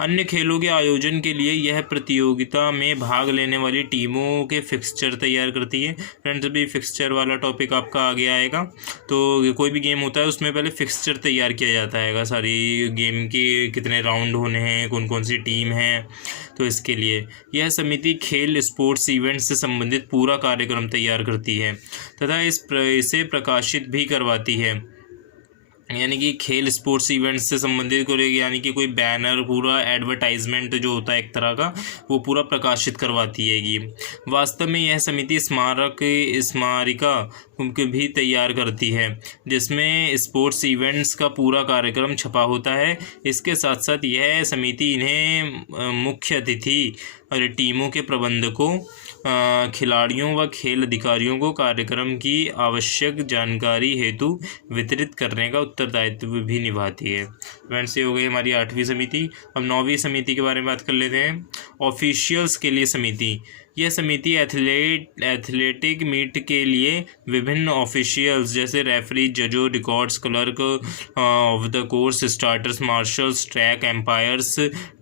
अन्य खेलों के आयोजन के लिए यह प्रतियोगिता में भाग लेने वाली टीमों के फिक्सचर तैयार करती है। फ्रेंड्स, भी फिक्सचर वाला टॉपिक आपका आगे आएगा। तो कोई भी गेम होता है उसमें पहले फिक्सचर तैयार किया जाता है, सारी गेम के कितने राउंड होने हैं, कौन कौन सी टीम है, तो इसके लिए यह समिति खेल स्पोर्ट्स इवेंट्स से संबंधित पूरा कार्यक्रम तैयार करती है तथा इसे प्रकाशित भी करवाती है। यानी कि खेल स्पोर्ट्स इवेंट्स से संबंधित को यानी कि कोई बैनर, पूरा एडवर्टाइजमेंट जो होता है एक तरह का, वो पूरा प्रकाशित करवाती है। ये वास्तव में यह समिति स्मारिका भी तैयार करती है जिसमें स्पोर्ट्स इवेंट्स का पूरा कार्यक्रम छपा होता है। इसके साथ साथ यह समिति इन्हें मुख्य अतिथि और टीमों के प्रबंधकों, खिलाड़ियों व खेल अधिकारियों को कार्यक्रम की आवश्यक जानकारी हेतु वितरित करने का उत्तरदायित्व भी निभाती है। फ्रेंड्स, ये हो गई हमारी 8वीं समिति। अब 9वीं समिति के बारे में बात कर लेते हैं। ऑफिशियल्स के लिए समिति। यह समिति एथलेटिक मीट के लिए विभिन्न ऑफिशियल्स जैसे रेफरी, जजों, records clerk of the course, starters, marshals, track umpires,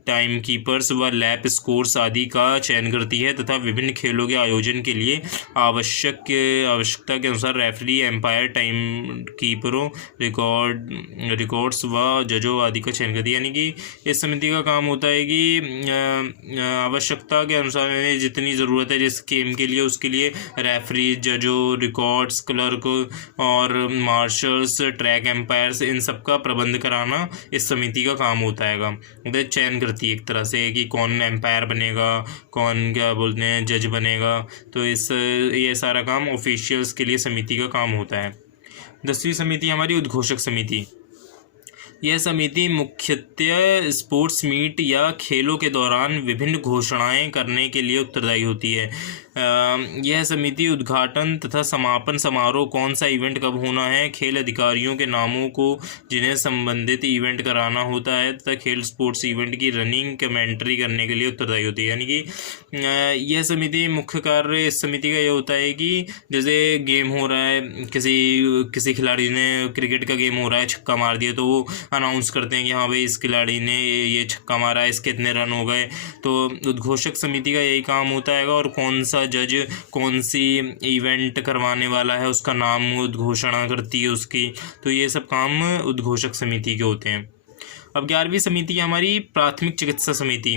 time keepers व लैप स्कोर्स आदि का चयन करती है तथा विभिन्न खेलों के आयोजन के लिए आवश्यकता के अनुसार रेफरी, एम्पायर, टाइम कीपरों, रिकॉर्ड्स व जजों आदि का चयन करती है। यानी कि इस समिति का काम होता है कि आवश्यकता के अनुसार जितनी ज़रूरत है जिस गेम के लिए, उसके लिए रेफरी, जजों, रिकॉर्ड्स क्लर्क और मार्शल्स, ट्रैक एम्पायर्स, इन सब का प्रबंध कराना इस समिति का काम होता है। चयन करती है एक तरह से कि कौन एम्पायर बनेगा, कौन क्या बोलते हैं जज बनेगा, तो ये सारा काम ऑफिशियल्स के लिए समिति का काम होता है। 10वीं समिति हमारी उद्घोषक समिति। यह समिति मुख्यतः स्पोर्ट्स मीट या खेलों के दौरान विभिन्न घोषणाएं करने के लिए उत्तरदायी होती है। यह समिति उद्घाटन तथा समापन समारोह, कौन सा इवेंट कब होना है, खेल अधिकारियों के नामों को जिन्हें संबंधित इवेंट कराना होता है तथा खेल स्पोर्ट्स इवेंट की रनिंग कमेंट्री करने के लिए उत्तरदायी होती है। यानी कि यह समिति मुख्य कार्य इस समिति का ये होता है कि जैसे गेम हो रहा है, किसी खिलाड़ी ने क्रिकेट का गेम हो रहा है, छक्का मार दिया, तो वो अनाउंस करते हैं कि हाँ भाई इस खिलाड़ी ने ये छक्का मारा, इसके इतने रन हो गए। तो उद्घोषक समिति का यही काम होता है और कौन सा जज कौन सी इवेंट करवाने वाला है उसका नाम उद्घोषणा करती है उसकी, तो ये सब काम उद्घोषक समिति के होते हैं। अब 11वीं समिति हमारी प्राथमिक चिकित्सा समिति।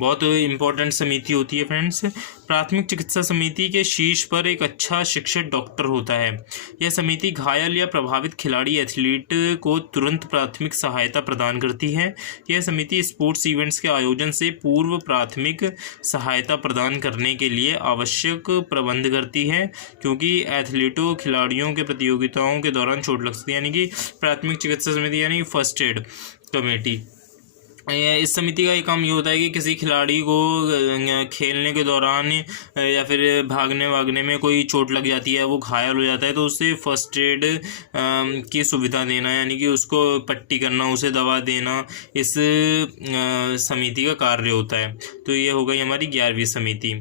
बहुत इम्पोर्टेंट समिति होती है फ्रेंड्स। प्राथमिक चिकित्सा समिति के शीर्ष पर एक अच्छा शिक्षित डॉक्टर होता है। यह समिति घायल या प्रभावित खिलाड़ी एथलीट को तुरंत प्राथमिक सहायता प्रदान करती है। यह समिति स्पोर्ट्स इवेंट्स के आयोजन से पूर्व प्राथमिक सहायता प्रदान करने के लिए आवश्यक प्रबंध करती है, क्योंकि एथलीटों खिलाड़ियों के प्रतियोगिताओं के दौरान चोट लग सकती है। यानी कि प्राथमिक चिकित्सा समिति यानी फर्स्ट एड कमेटी। इस समिति का एक काम ये होता है कि किसी खिलाड़ी को खेलने के दौरान या फिर भागने वागने में कोई चोट लग जाती है, वो घायल हो जाता है, तो उससे फर्स्ट एड की सुविधा देना, यानी कि उसको पट्टी करना, उसे दवा देना, इस समिति का कार्य होता है। तो ये हो गई हमारी 11वीं समिति।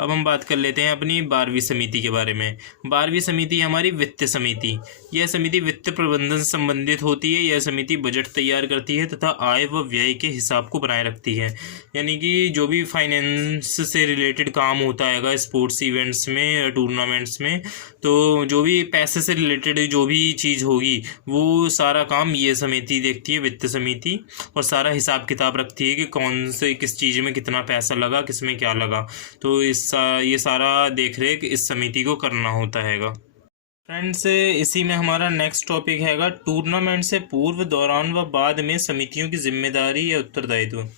अब हम बात कर लेते हैं अपनी 12वीं समिति के बारे में। 12वीं समिति हमारी वित्त समिति। यह समिति वित्त प्रबंधन से संबंधित होती है। यह समिति बजट तैयार करती है तथा आय व व्यय के हिसाब को बनाए रखती है। यानी कि जो भी फाइनेंस से रिलेटेड काम होता है स्पोर्ट्स इवेंट्स में, टूर्नामेंट्स में, तो जो भी पैसे से रिलेटेड जो भी चीज़ होगी वो सारा काम ये समिति देखती है, वित्त समिति, और सारा हिसाब किताब रखती है कि कौन से किस चीज़ में कितना पैसा लगा, किस में क्या लगा। तो ये सारा देख रेख इस समिति को करना होता हैगा। फ्रेंड्स, इसी में हमारा नेक्स्ट टॉपिक हैगा टूर्नामेंट से पूर्व, दौरान व बाद में समितियों की जिम्मेदारी या उत्तरदायित्व।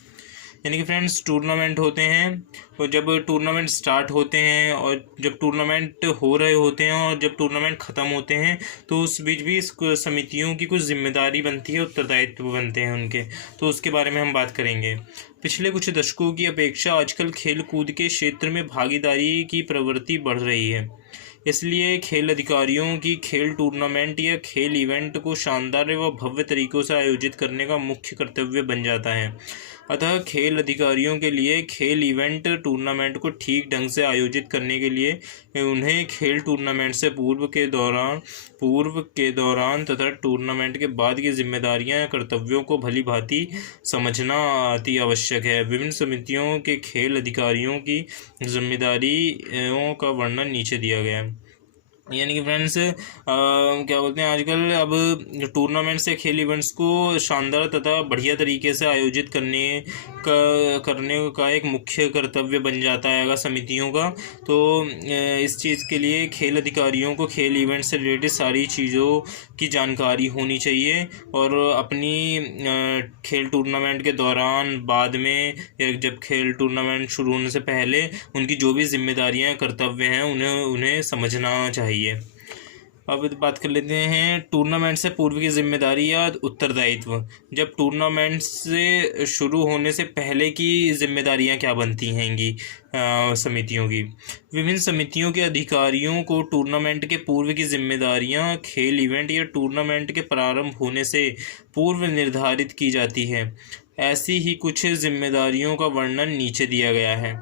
यानी कि फ्रेंड्स, टूर्नामेंट होते हैं और जब टूर्नामेंट स्टार्ट होते हैं और जब टूर्नामेंट हो रहे होते हैं और जब टूर्नामेंट ख़त्म होते हैं, तो उस बीच भी समितियों की कुछ जिम्मेदारी बनती है, उत्तरदायित्व बनते हैं उनके। तो उसके बारे में हम बात करेंगे। पिछले कुछ दशकों की अपेक्षा आजकल खेल कूद के क्षेत्र में भागीदारी की प्रवृत्ति बढ़ रही है। इसलिए खेल अधिकारियों की खेल टूर्नामेंट या खेल इवेंट को शानदार व भव्य तरीकों से आयोजित करने का मुख्य कर्तव्य बन जाता है। अतः खेल अधिकारियों के लिए खेल इवेंट टूर्नामेंट को ठीक ढंग से आयोजित करने के लिए उन्हें खेल टूर्नामेंट से पूर्व के दौरान तथा टूर्नामेंट के बाद की जिम्मेदारियां या कर्तव्यों को भली भांति समझना अति आवश्यक है। विभिन्न समितियों के खेल अधिकारियों की जिम्मेदारियों का वर्णन नीचे दिया गया है। यानी कि फ्रेंड्स, क्या बोलते हैं, आजकल अब टूर्नामेंट्स से खेल इवेंट्स को शानदार तथा बढ़िया तरीके से आयोजित करने का एक मुख्य कर्तव्य बन जाता है समितियों का। तो इस चीज़ के लिए खेल अधिकारियों को खेल इवेंट से रिलेटेड सारी चीज़ों की जानकारी होनी चाहिए और अपनी खेल टूर्नामेंट के दौरान, बाद में, या जब खेल टूर्नामेंट शुरू होने से पहले उनकी जो भी जिम्मेदारियां, कर्तव्य हैं उन्हें समझना चाहिए। अब बात कर लेते हैं टूर्नामेंट से पूर्व की जिम्मेदारी या उत्तरदायित्व। जब टूर्नामेंट से शुरू होने से पहले की जिम्मेदारियां क्या बनती हैंगी समितियों की। विभिन्न समितियों के अधिकारियों को टूर्नामेंट के पूर्व की जिम्मेदारियां खेल इवेंट या टूर्नामेंट के प्रारंभ होने से पूर्व निर्धारित की जाती है। ऐसी ही कुछ जिम्मेदारियों का वर्णन नीचे दिया गया है।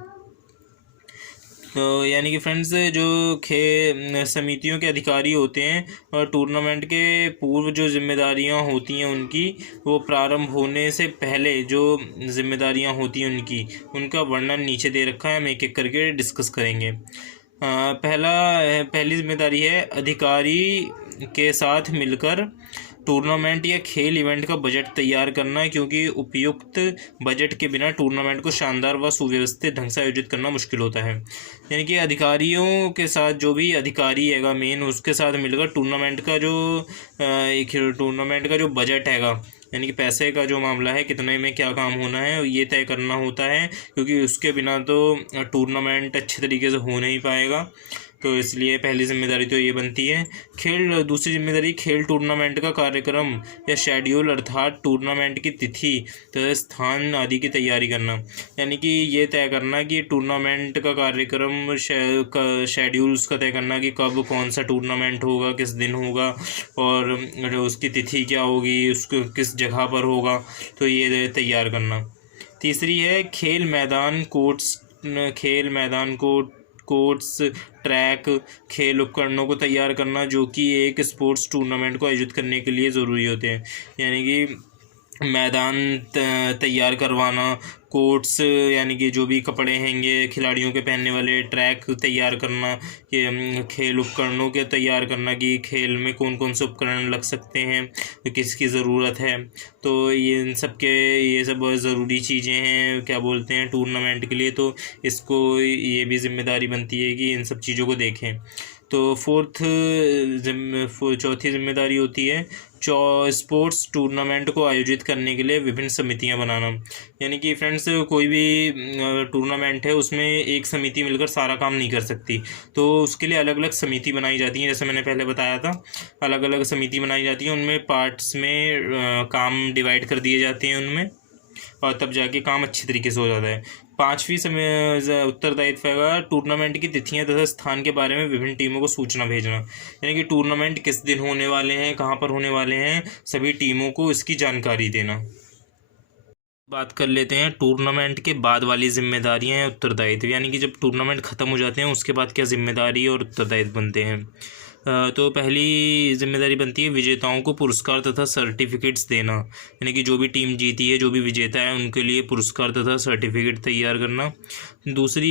तो यानी कि फ्रेंड्स, जो समितियों के अधिकारी होते हैं और टूर्नामेंट के पूर्व जो जिम्मेदारियां होती हैं उनकी, वो प्रारंभ होने से पहले जो जिम्मेदारियां होती हैं उनका वर्णन नीचे दे रखा है। हम एक एक करके डिस्कस करेंगे। पहली जिम्मेदारी है अधिकारी के साथ मिलकर टूर्नामेंट या खेल इवेंट का बजट तैयार करना, क्योंकि उपयुक्त बजट के बिना टूर्नामेंट को शानदार व सुव्यवस्थित ढंग से आयोजित करना मुश्किल होता है। यानी कि अधिकारियों के साथ, जो भी अधिकारी हैगा मेन, उसके साथ मिलकर टूर्नामेंट का जो बजट हैगा, यानी कि पैसे का जो मामला है, कितने में क्या काम होना है, ये तय करना होता है, क्योंकि उसके बिना तो टूर्नामेंट अच्छे तरीके से हो नहीं पाएगा। तो इसलिए पहली जिम्मेदारी तो ये बनती है। दूसरी जिम्मेदारी खेल टूर्नामेंट का कार्यक्रम या शेड्यूल, अर्थात टूर्नामेंट की तिथि तथा स्थान आदि की तैयारी करना। यानी कि ये तय करना कि टूर्नामेंट का कार्यक्रम, शेड्यूल उसका तय करना कि कब कौन सा टूर्नामेंट होगा, किस दिन होगा और उसकी तिथि क्या होगी, उसको किस जगह पर होगा, तो ये तैयार करना। तीसरी है खेल मैदान, कोर्ट्स, ट्रैक, खेल उपकरणों को तैयार करना, जो कि एक स्पोर्ट्स टूर्नामेंट को आयोजित करने के लिए ज़रूरी होते हैं। यानी कि मैदान तैयार करवाना, कोर्ट्स यानी कि जो भी कपड़े हैंगे खिलाड़ियों के पहनने वाले, ट्रैक तैयार करना, कि खेल उपकरणों के तैयार करना कि खेल में कौन कौन से उपकरण लग सकते हैं, तो किसकी ज़रूरत है। तो ये सब बहुत ज़रूरी चीज़ें हैं, क्या बोलते हैं, टूर्नामेंट के लिए। तो इसको ये भी जिम्मेदारी बनती है कि इन सब चीज़ों को देखें। तो चौथी जिम्मेदारी होती है स्पोर्ट्स टूर्नामेंट को आयोजित करने के लिए विभिन्न समितियां बनाना। यानी कि फ्रेंड्स, कोई भी टूर्नामेंट है उसमें एक समिति मिलकर सारा काम नहीं कर सकती, तो उसके लिए अलग अलग समिति बनाई जाती है। जैसे मैंने पहले बताया था, अलग अलग समिति बनाई जाती है, उनमें पार्ट्स में काम डिवाइड कर दिए जाते हैं उनमें, और तब जाके काम अच्छी तरीके से हो जाता है। पांचवी समय उत्तरदायित्व है टूर्नामेंट की तिथियां तथा स्थान के बारे में विभिन्न टीमों को सूचना भेजना। यानी कि टूर्नामेंट किस दिन होने वाले हैं, कहाँ पर होने वाले हैं, सभी टीमों को इसकी जानकारी देना। बात कर लेते हैं टूर्नामेंट के बाद वाली जिम्मेदारियां हैं, उत्तरदायित्व। यानी कि जब टूर्नामेंट ख़त्म हो जाते हैं उसके बाद क्या जिम्मेदारी और उत्तरदायित्व बनते हैं। तो पहली जिम्मेदारी बनती है विजेताओं को पुरस्कार तथा सर्टिफिकेट्स देना। यानी कि जो भी टीम जीती है, जो भी विजेता है, उनके लिए पुरस्कार तथा सर्टिफिकेट तैयार करना। दूसरी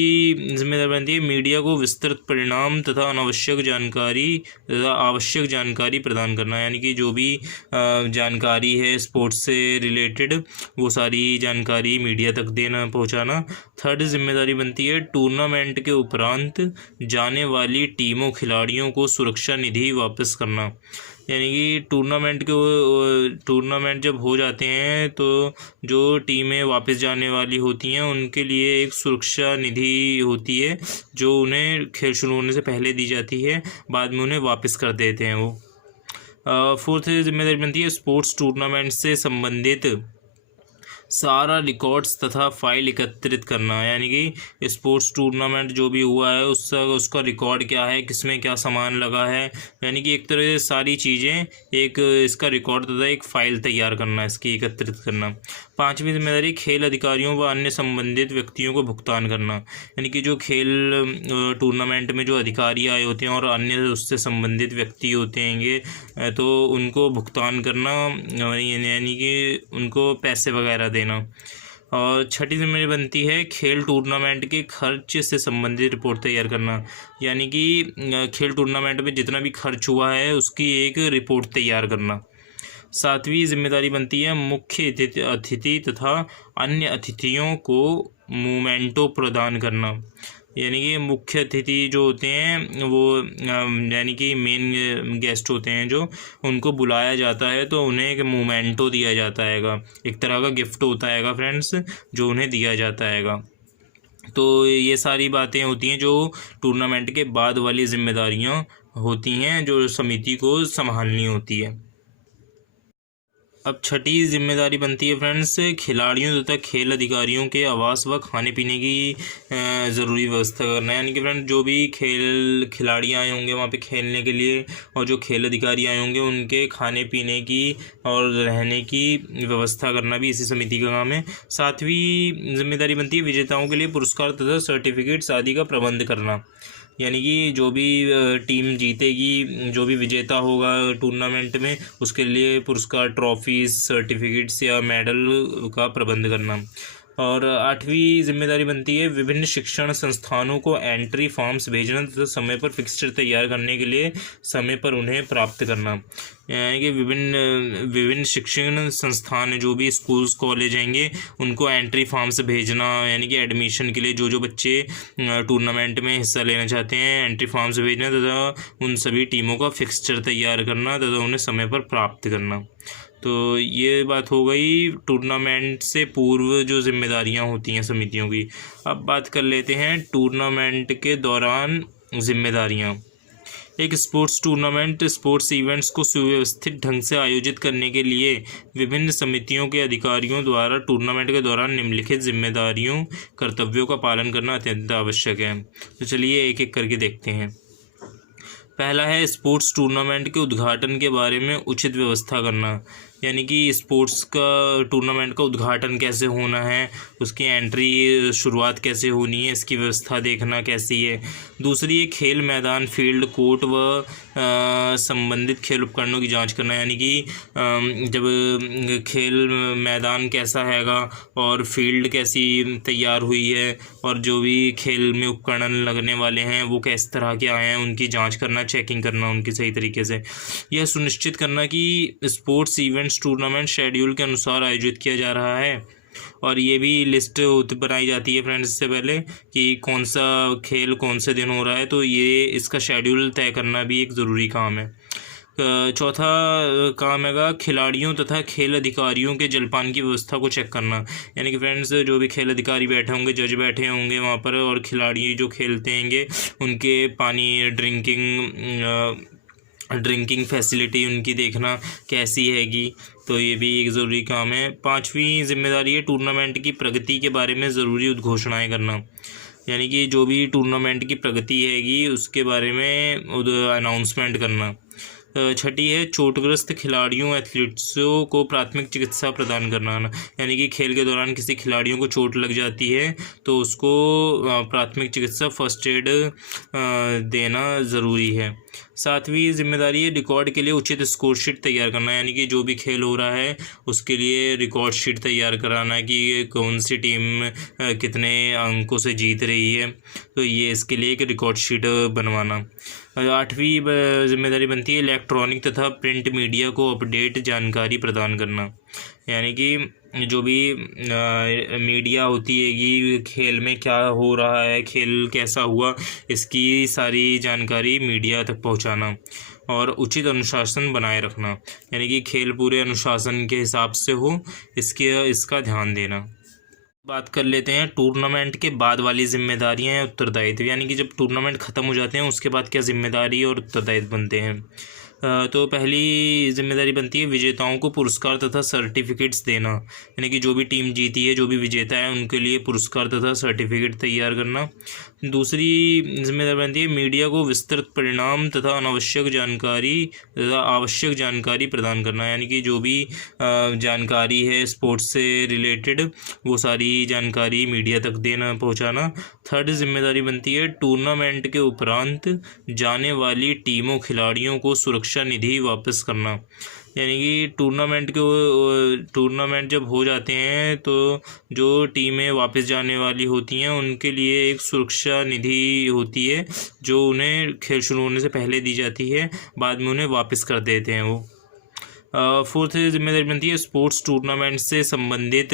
जिम्मेदारी बनती है मीडिया को विस्तृत परिणाम तथा अनावश्यक जानकारी तथा आवश्यक जानकारी प्रदान करना। यानी कि जो भी जानकारी है स्पोर्ट्स से रिलेटेड, वो सारी जानकारी मीडिया तक पहुंचाना। थर्ड जिम्मेदारी बनती है टूर्नामेंट के उपरांत जाने वाली टीमों खिलाड़ियों को सुरक्षा निधि वापस करना। यानी कि टूर्नामेंट जब हो जाते हैं तो जो टीमें वापस जाने वाली होती हैं उनके लिए एक सुरक्षा निधि होती है, जो उन्हें खेल शुरू होने से पहले दी जाती है, बाद में उन्हें वापस कर देते हैं वो। फोर्थ जिम्मेदारी बनती है स्पोर्ट्स टूर्नामेंट से संबंधित सारा रिकॉर्ड्स तथा फाइल एकत्रित करना। यानी कि स्पोर्ट्स टूर्नामेंट जो भी हुआ है उसका रिकॉर्ड क्या है, किसमें क्या सामान लगा है, यानी कि एक तरह से सारी चीज़ें, एक इसका रिकॉर्ड तथा एक फ़ाइल तैयार करना, इसकी एकत्रित करना। पांचवी जिम्मेदारी खेल अधिकारियों व अन्य संबंधित व्यक्तियों को भुगतान करना। यानी कि जो खेल टूर्नामेंट में जो अधिकारी आए होते हैं और अन्य उससे संबंधित व्यक्ति होते हैं, तो उनको भुगतान करना, यानी कि उनको पैसे वगैरह देना। और छठी जिम्मेदारी बनती है खेल टूर्नामेंट के खर्च से संबंधित रिपोर्ट तैयार करना। यानी कि खेल टूर्नामेंट में जितना भी खर्च हुआ है उसकी एक रिपोर्ट तैयार करना। सातवीं जिम्मेदारी बनती है मुख्य अतिथि तथा अन्य अतिथियों को मोमेंटो प्रदान करना। यानी कि मुख्य अतिथि जो होते हैं वो यानी कि मेन गेस्ट होते हैं, जो उनको बुलाया जाता है तो उन्हें एक मोमेंटो दिया जाता हैगा, एक तरह का गिफ्ट होता हैगा फ्रेंड्स, जो उन्हें दिया जाता हैगा। तो ये सारी बातें होती हैं जो टूर्नामेंट के बाद वाली जिम्मेदारियां होती हैं, जो समिति को संभालनी होती है। अब छठी जिम्मेदारी बनती है फ्रेंड्स खिलाड़ियों तथा खेल अधिकारियों के आवास व खाने पीने की ज़रूरी व्यवस्था करना। यानी कि फ्रेंड्स जो भी खिलाड़ी आए होंगे वहाँ पे खेलने के लिए, और जो खेल अधिकारी आए होंगे उनके खाने पीने की और रहने की व्यवस्था करना भी इसी समिति का काम है। सातवीं जिम्मेदारी बनती है विजेताओं के लिए पुरस्कार तथा सर्टिफिकेट्स आदि का प्रबंध करना। यानी कि जो भी टीम जीतेगी, जो भी विजेता होगा टूर्नामेंट में, उसके लिए पुरस्कार, ट्रॉफीज, सर्टिफिकेट्स या मेडल का प्रबंध करना। और आठवीं जिम्मेदारी बनती है विभिन्न शिक्षण संस्थानों को एंट्री फॉर्म्स भेजना तथा समय पर फिक्सचर तैयार करने के लिए समय पर उन्हें प्राप्त करना। यानी कि विभिन्न शिक्षण संस्थान जो भी स्कूल्स कॉलेज होंगे उनको एंट्री फॉर्म्स भेजना, यानी कि एडमिशन के लिए जो बच्चे टूर्नामेंट में हिस्सा लेना चाहते हैं एंट्री फॉर्म्स भेजना, तथा उन सभी टीमों का फिक्सचर तैयार करना तथा उन्हें समय पर प्राप्त करना। तो ये बात हो गई टूर्नामेंट से पूर्व जो जिम्मेदारियां होती हैं समितियों की। अब बात कर लेते हैं टूर्नामेंट के दौरान जिम्मेदारियां। एक स्पोर्ट्स टूर्नामेंट स्पोर्ट्स इवेंट्स को सुव्यवस्थित ढंग से आयोजित करने के लिए विभिन्न समितियों के अधिकारियों द्वारा टूर्नामेंट के दौरान निम्नलिखित जिम्मेदारियों कर्तव्यों का पालन करना अत्यंत आवश्यक है। तो चलिए एक एक करके देखते हैं। पहला है स्पोर्ट्स टूर्नामेंट के उद्घाटन के बारे में उचित व्यवस्था करना। यानी कि स्पोर्ट्स का टूर्नामेंट का उद्घाटन कैसे होना है, उसकी एंट्री शुरुआत कैसे होनी है, इसकी व्यवस्था देखना कैसी है। दूसरी है खेल मैदान, फील्ड, कोर्ट व संबंधित खेल उपकरणों की जांच करना, यानी कि जब खेल मैदान कैसा हैगा और फील्ड कैसी तैयार हुई है और जो भी खेल में उपकरण लगने वाले हैं वो किस तरह के आए हैं, उनकी जांच करना, चेकिंग करना उनकी सही तरीके से। यह सुनिश्चित करना कि स्पोर्ट्स इवेंट्स टूर्नामेंट शेड्यूल के अनुसार आयोजित किया जा रहा है। और ये भी लिस्ट बनाई जाती है फ्रेंड्स इससे पहले कि कौन सा खेल कौन से दिन हो रहा है, तो ये इसका शेड्यूल तय करना भी एक ज़रूरी काम है। चौथा काम हैगा खिलाड़ियों तथा खेल अधिकारियों के जलपान की व्यवस्था को चेक करना, यानी कि फ्रेंड्स जो भी खेल अधिकारी बैठे होंगे, जज बैठे होंगे वहाँ पर, और खिलाड़ी जो खेलते हैंगे उनके पानी, ड्रिंकिंग फैसिलिटी उनकी देखना कैसी हैगी, तो ये भी एक ज़रूरी काम है। पांचवी जिम्मेदारी है टूर्नामेंट की प्रगति के बारे में ज़रूरी उद्घोषणाएं करना, यानी कि जो भी टूर्नामेंट की प्रगति हैगी उसके बारे में अनाउंसमेंट करना। छठी है चोटग्रस्त खिलाड़ियों, एथलीट्सों को प्राथमिक चिकित्सा प्रदान करना, यानी कि खेल के दौरान किसी खिलाड़ियों को चोट लग जाती है तो उसको प्राथमिक चिकित्सा, फर्स्ट एड देना ज़रूरी है। सातवीं जिम्मेदारी है रिकॉर्ड के लिए उचित स्कोर शीट तैयार करना, यानी कि जो भी खेल हो रहा है उसके लिए रिकॉर्ड शीट तैयार कराना कि कौन सी टीम कितने अंकों से जीत रही है, तो ये इसके लिए एक रिकॉर्ड शीट बनवाना। आठवीं जिम्मेदारी बनती है इलेक्ट्रॉनिक तथा प्रिंट मीडिया को अपडेट जानकारी प्रदान करना, यानी कि जो भी मीडिया होती है कि खेल में क्या हो रहा है, खेल कैसा हुआ, इसकी सारी जानकारी मीडिया तक पहुंचाना। और उचित अनुशासन बनाए रखना, यानी कि खेल पूरे अनुशासन के हिसाब से हो, इसका ध्यान देना। बात कर लेते हैं टूर्नामेंट के बाद वाली जिम्मेदारियां हैं, उत्तरदायित्व, यानी कि जब टूर्नामेंट ख़त्म हो जाते हैं उसके बाद क्या जिम्मेदारी और उत्तरदायित्व बनते हैं। तो पहली जिम्मेदारी बनती है विजेताओं को पुरस्कार तथा सर्टिफिकेट्स देना, यानी कि जो भी टीम जीती है, जो भी विजेता है, उनके लिए पुरस्कार तथा सर्टिफिकेट तैयार करना। दूसरी जिम्मेदारी बनती है मीडिया को विस्तृत परिणाम तथा अनावश्यक जानकारी तथा आवश्यक जानकारी प्रदान करना, यानी कि जो भी जानकारी है स्पोर्ट्स से रिलेटेड वो सारी जानकारी मीडिया तक देना, पहुंचाना। थर्ड जिम्मेदारी बनती है टूर्नामेंट के उपरांत जाने वाली टीमों, खिलाड़ियों को सुरक्षा निधि वापस करना, यानी कि टूर्नामेंट जब हो जाते हैं तो जो टीमें वापस जाने वाली होती हैं उनके लिए एक सुरक्षा निधि होती है जो उन्हें खेल शुरू होने से पहले दी जाती है, बाद में उन्हें वापस कर देते हैं वो। फोर्थ जिम्मेदारी बनती है स्पोर्ट्स टूर्नामेंट से संबंधित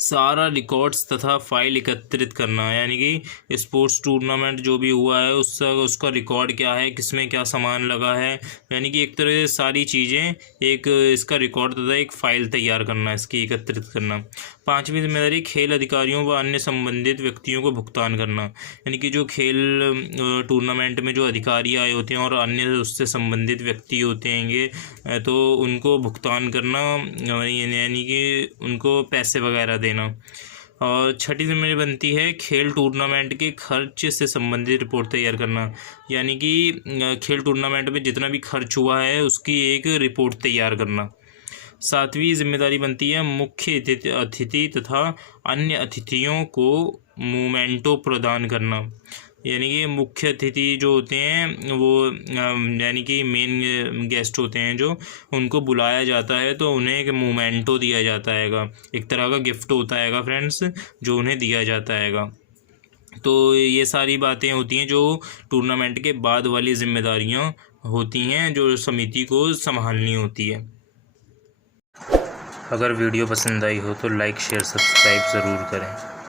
सारा रिकॉर्ड्स तथा फाइल एकत्रित करना, यानी कि स्पोर्ट्स टूर्नामेंट जो भी हुआ है उसका रिकॉर्ड क्या है, किसमें क्या सामान लगा है, यानी कि एक तरह से सारी चीज़ें एक इसका रिकॉर्ड तथा एक फ़ाइल तैयार करना, इसकी एकत्रित करना। पांचवी जिम्मेदारी खेल अधिकारियों व अन्य संबंधित व्यक्तियों को भुगतान करना, यानी कि जो खेल टूर्नामेंट में जो अधिकारी आए होते हैं और अन्य उससे संबंधित व्यक्ति होते हैं तो उनको भुगतान करना, यानी कि उनको पैसे वगैरह देना। और छठी जिम्मेदारी बनती है खेल टूर्नामेंट के खर्च से संबंधित रिपोर्ट तैयार करना, यानी कि खेल टूर्नामेंट में जितना भी खर्च हुआ है उसकी एक रिपोर्ट तैयार करना। सातवीं जिम्मेदारी बनती है मुख्य अतिथि तथा अन्य अतिथियों को मोमेंटो प्रदान करना, यानी कि मुख्य अतिथि जो होते हैं वो यानी कि मेन गेस्ट होते हैं जो, उनको बुलाया जाता है तो उन्हें एक मोमेंटो दिया जाता हैगा, एक तरह का गिफ्ट होता हैगा फ्रेंड्स जो उन्हें दिया जाता हैगा। तो ये सारी बातें होती हैं जो टूर्नामेंट के बाद वाली जिम्मेदारियां होती हैं जो समिति को संभालनी होती है। अगर वीडियो पसंद आई हो तो लाइक, शेयर, सब्सक्राइब ज़रूर करें।